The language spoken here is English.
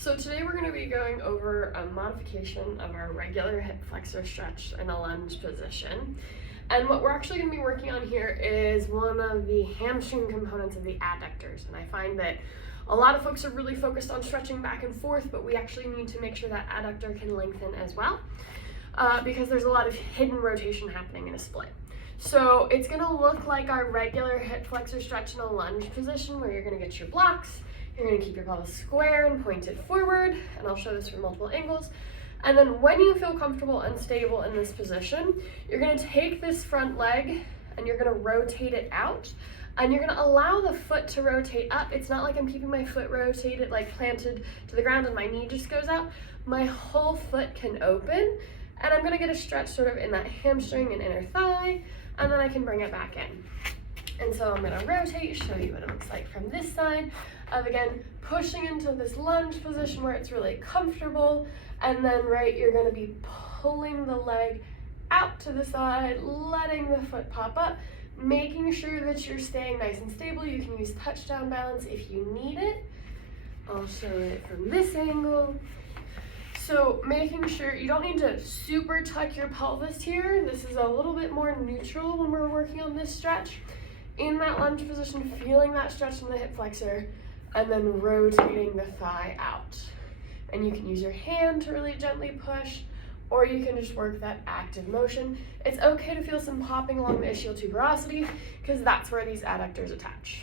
So today we're going to be going over a modification of our regular hip flexor stretch in a lunge position. And what we're actually going to be working on here is one of the hamstring components of the adductors. And I find that a lot of folks are really focused on stretching back and forth, but we actually need to make sure that adductor can lengthen as well, because there's a lot of hidden rotation happening in a split. So it's going to look like our regular hip flexor stretch in a lunge position, where you're going to get your blocks. You're going to keep your pelvis square and pointed forward, and I'll show this from multiple angles. And then when you feel comfortable and stable in this position, you're going to take this front leg and you're going to rotate it out, and you're going to allow the foot to rotate up. It's not like I'm keeping my foot rotated, like planted to the ground, and my knee just goes out. My whole foot can open, and I'm going to get a stretch sort of in that hamstring and inner thigh, and then I can bring it back in. And so I'm going to rotate, show you what it looks like from this side of, again, pushing into this lunge position where it's really comfortable. And then, right, you're going to be pulling the leg out to the side, letting the foot pop up, making sure that you're staying nice and stable. You can use touchdown balance if you need it. I'll show it from this angle. So making sure you don't need to super tuck your pelvis here. This is a little bit more neutral when we're working on this stretch. In that lunge position, feeling that stretch in the hip flexor, and then rotating the thigh out. And you can use your hand to really gently push, or you can just work that active motion. It's okay to feel some popping along the ischial tuberosity, because that's where these adductors attach.